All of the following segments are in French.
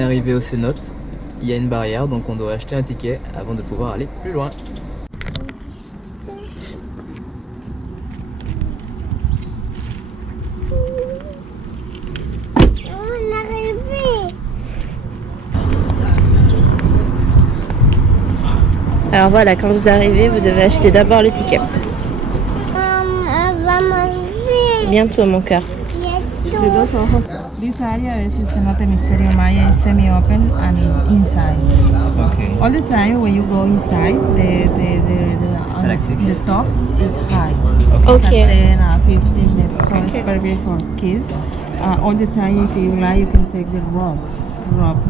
est arrivé au cénote, il y a une barrière, donc on doit acheter un ticket avant de pouvoir aller plus loin. Alors voilà, quand vous arrivez, vous devez acheter d'abord le ticket. Elle va manger. Bientôt, mon cœur. Bientôt. De dos ojos. This area is Cenote Misterio Maya is semi-open and inside. Okay. All the time when you go inside, the top is high. It's Okay. at 10 or 15, so it's perfect for kids. All the time, if you like, you can take the rope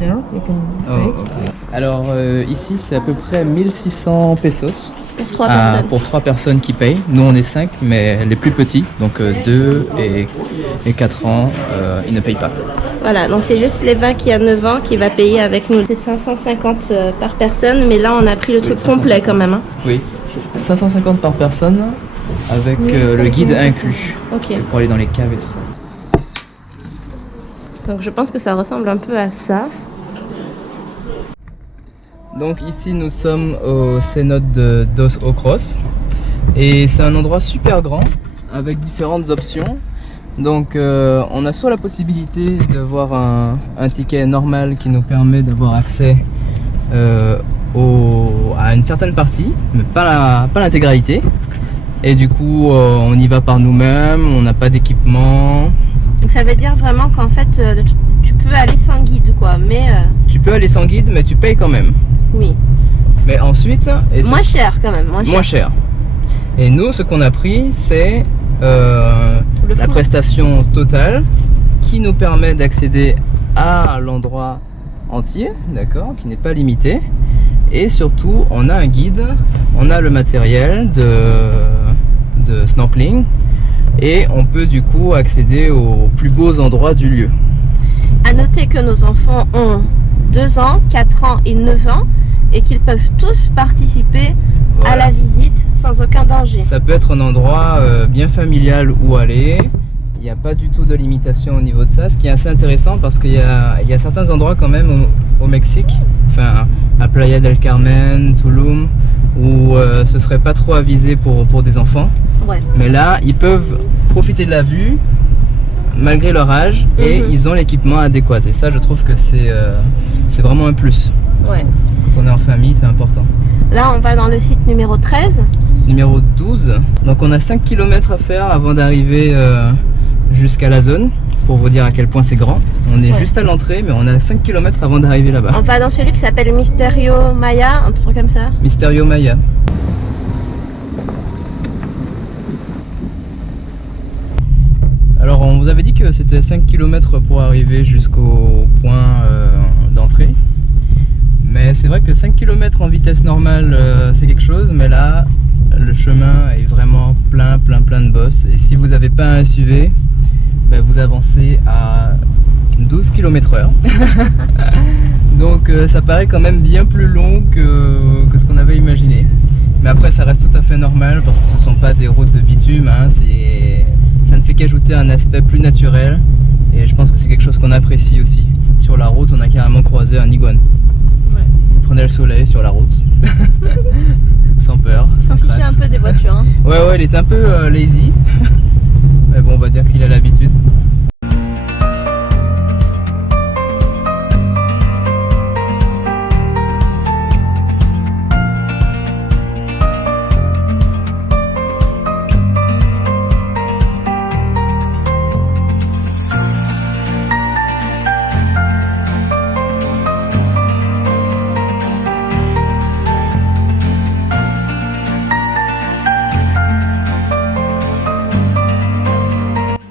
there. You can Oh, take. ok. Alors ici c'est à peu près 1600 pesos Pour 3 personnes. pour 3 personnes qui payent. Nous on est 5 mais les plus petits, donc 2 et 4 ans, ils ne payent pas. Voilà, donc c'est juste l'Eva qui a 9 ans qui va payer avec nous. C'est 550 par personne, mais là on a pris le truc 550. complet quand même. Hein. Oui, 550 par personne avec le guide inclus Ok. pour aller dans les caves et tout ça. Donc je pense que ça ressemble un peu à ça. Donc ici nous sommes au cénote de Dos Ocros et c'est un endroit super grand avec différentes options. Donc on a soit la possibilité d'avoir un ticket normal qui nous permet d'avoir accès à une certaine partie, mais pas l'intégralité. Et du coup on y va par nous-mêmes, on n'a pas d'équipement. Donc ça veut dire vraiment qu'en fait tu peux aller sans guide quoi, mais Tu peux aller sans guide mais tu payes quand même. oui. Mais ensuite... et Moins cher quand même, moins cher. Et nous, ce qu'on a pris, c'est Le la full. prestation totale qui nous permet d'accéder à l'endroit entier, d'accord, qui n'est pas limité. Et surtout, on a un guide, on a le matériel de snorkeling et on peut du coup accéder aux plus beaux endroits du lieu. À noter que nos enfants ont 2 ans, 4 ans et 9 ans et qu'ils peuvent tous participer à Voilà. la visite sans aucun danger. Ça peut être un endroit bien familial où aller. Il n'y a pas du tout de limitation au niveau de ça, ce qui est assez intéressant parce qu'il y a certains endroits quand même au Mexique, enfin à Playa del Carmen, Tulum, où ce serait pas trop avisé pour des enfants. Ouais. Mais là, ils peuvent profiter de la vue malgré leur âge et ils ont l'équipement adéquat. Et ça, je trouve que c'est vraiment un plus. Ouais. Quand on est en famille, c'est important. Là, on va dans le site numéro 13. Numéro 12. Donc on a 5 km à faire avant d'arriver jusqu'à la zone, pour vous dire à quel point c'est grand. On est juste à l'entrée, mais on a 5 km avant d'arriver là-bas. On va dans celui qui s'appelle Misterio Maya, un truc comme ça. Misterio Maya. Alors on vous avait dit que c'était 5 km pour arriver jusqu'au point d'entrée. Mais c'est vrai que 5 km en vitesse normale c'est quelque chose, mais là le chemin est vraiment plein de bosses. Et si vous n'avez pas un SUV, ben, vous avancez à 12 km/h. Donc ça paraît quand même bien plus long que ce qu'on avait imaginé. Mais après ça reste tout à fait normal parce que ce ne sont pas des routes de bitume, hein, ça ne fait qu'ajouter un aspect plus naturel. Et je pense que c'est quelque chose qu'on apprécie aussi. Sur la route, on a carrément croisé un iguane. Ouais. Il prenait le soleil sur la route. Sans peur. S'en fichait un peu des voitures. Hein. Ouais, il est un peu lazy. Mais bon, on va dire qu'il a l'habitude.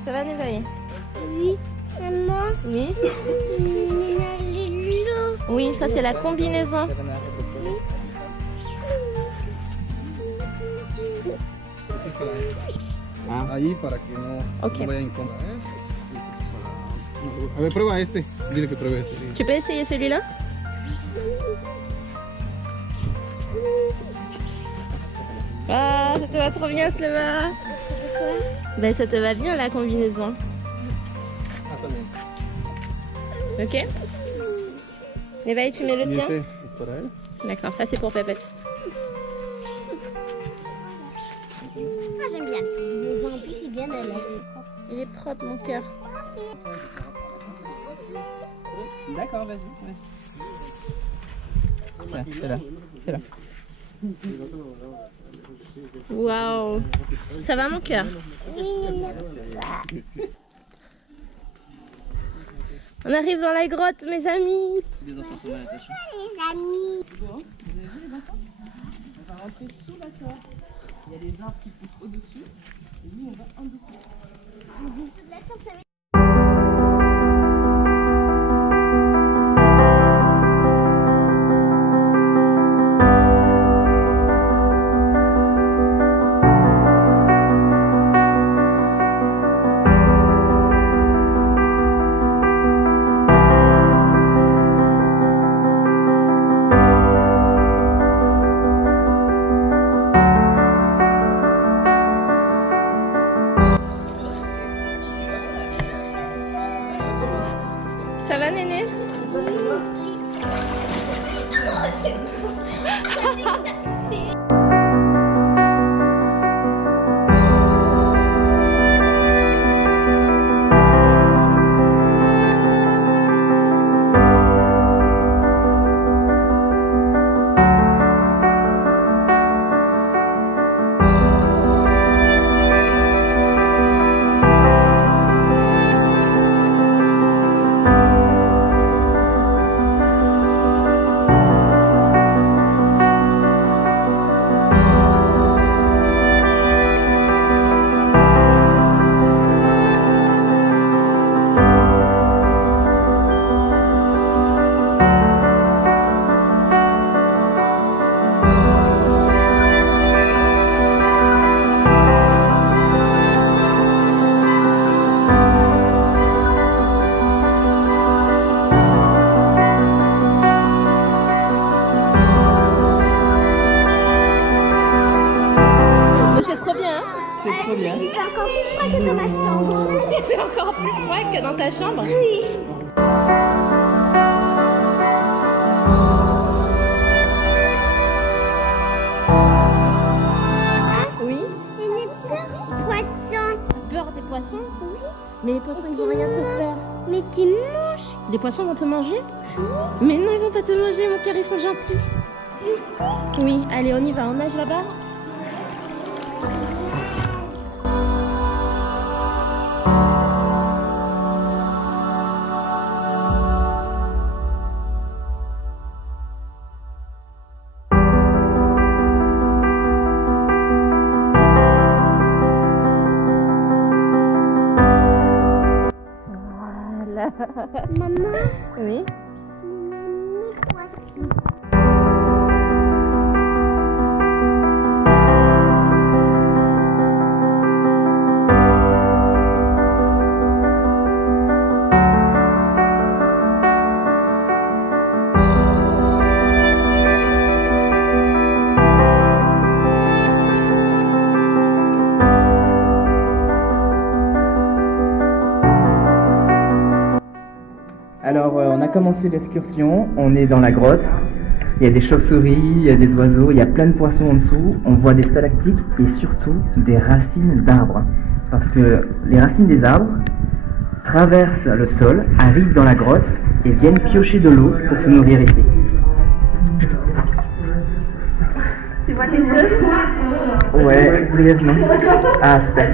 Ça va Nevaï? Oui, maman. Oui. Lilo. Oui, ça c'est la combinaison. Ahí para que no, Ok. no vaya en contra. A ver, prueba este. Dile que pruebe este. Tu peux essayer celui-là? Ah, ça te va trop bien, Sleva. Ben, ça te va bien la combinaison. Ah, también. Ok? Éveille, tu mets le Y tien? este es para él. D'accord, ça c'est pour Pépette. Moi j'aime bien les en plus c'est bien à l'aise. Il est propre mon cœur. D'accord, vas-y. Voilà, c'est là. C'est là. Waouh. Ça va mon cœur? On arrive dans la grotte mes amis. Les enfants sont mal attachés. Les amis. Vous avez vu les enfants? On va rentrer sous la terre. Il y a des arbres qui poussent au-dessus. Et nous on va en dessous. Ça va Néné? C'est trop bien hein? C'est trop bien. Il fait encore plus froid que dans ma chambre. Il fait encore plus froid que dans ta chambre? Oui. Oui. Il y a des poissons. Peur des poissons? Oui. Mais les poissons ils vont rien te faire. Mais tu manges. Les poissons vont te manger? Mais non, ils vont pas te manger, mon cœur, ils sont gentils. Oui, allez, on y va, on nage là-bas. Voilà. Maman, Oui. mes poissons. Alors, on a commencé l'excursion, on est dans la grotte, il y a des chauves-souris, il y a des oiseaux, il y a plein de poissons en dessous, on voit des stalactites et surtout des racines d'arbres. Parce que les racines des arbres traversent le sol, arrivent dans la grotte et viennent piocher de l'eau pour se nourrir ici. Tu vois quelque chose? Ouais, brièvement. Ah, super.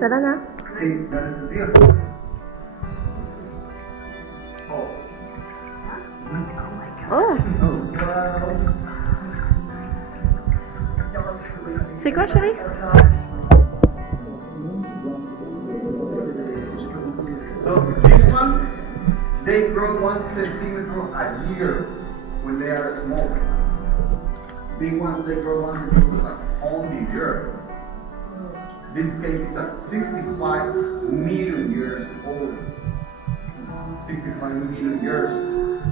Ça va, Nana? Oh! C'est quoi, chérie? So this one, they grow 1 centimeter a year when they are small. Big ones, they grow 1 centimeter like only a year. This cake is a 65 million years old. 65 million years.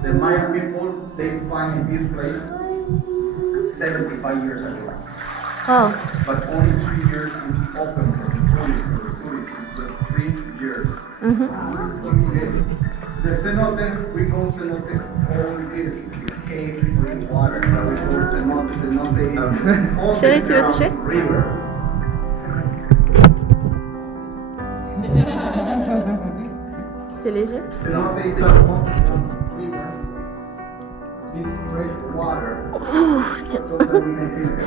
The Mayan people, they find this place 75 years ago. Oh, But only 3 years is open for the tourists. It's 3 years. Okay. The cenote, we call cenote all is cave with water. That we call cenote. Cenote is all Chérie, tu veux toucher? river. c'est léger. Cenote is a river. It's fresh water. Tiens. So that we can feel the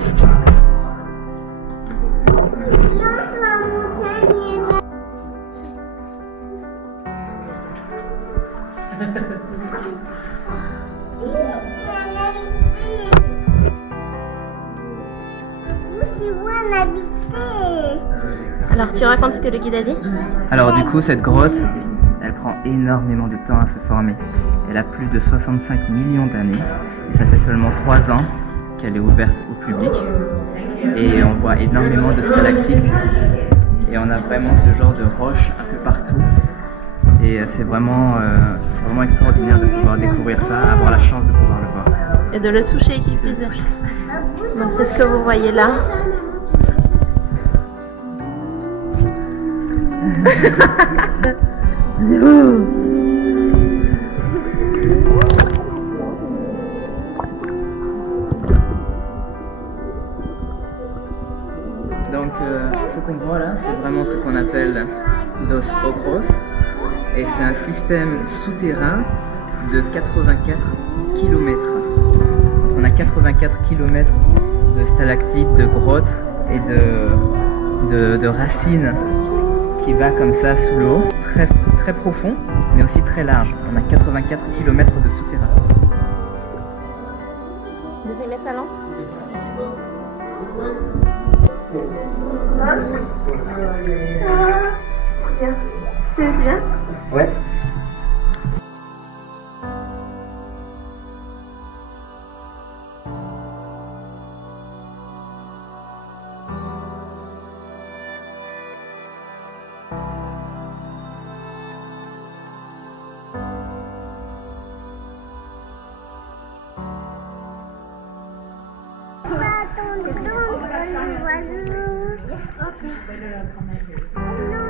Alors, tu racontes ce que le guide a dit? Alors du coup, cette grotte, elle prend énormément de temps à se former. Elle a plus de 65 millions d'années et ça fait seulement 3 ans qu'elle est ouverte au public. Et on voit énormément de stalactites et on a vraiment ce genre de roches un peu partout. Et c'est vraiment extraordinaire de pouvoir découvrir ça, avoir la chance de pouvoir le voir. Et de le toucher qui plus est. Donc c'est ce que vous voyez là. Donc ce qu'on voit là, c'est vraiment ce qu'on appelle Dos Ocros. Et c'est un système souterrain de 84 km. On a 84 km de stalactites, de grottes et de racines qui va comme ça sous l'eau, très, très profond, mais aussi très large. On a 84 km de souterrain. Deuxième étalon. Tu viens? Ouais. Ton, ton, ton oiseau. Non.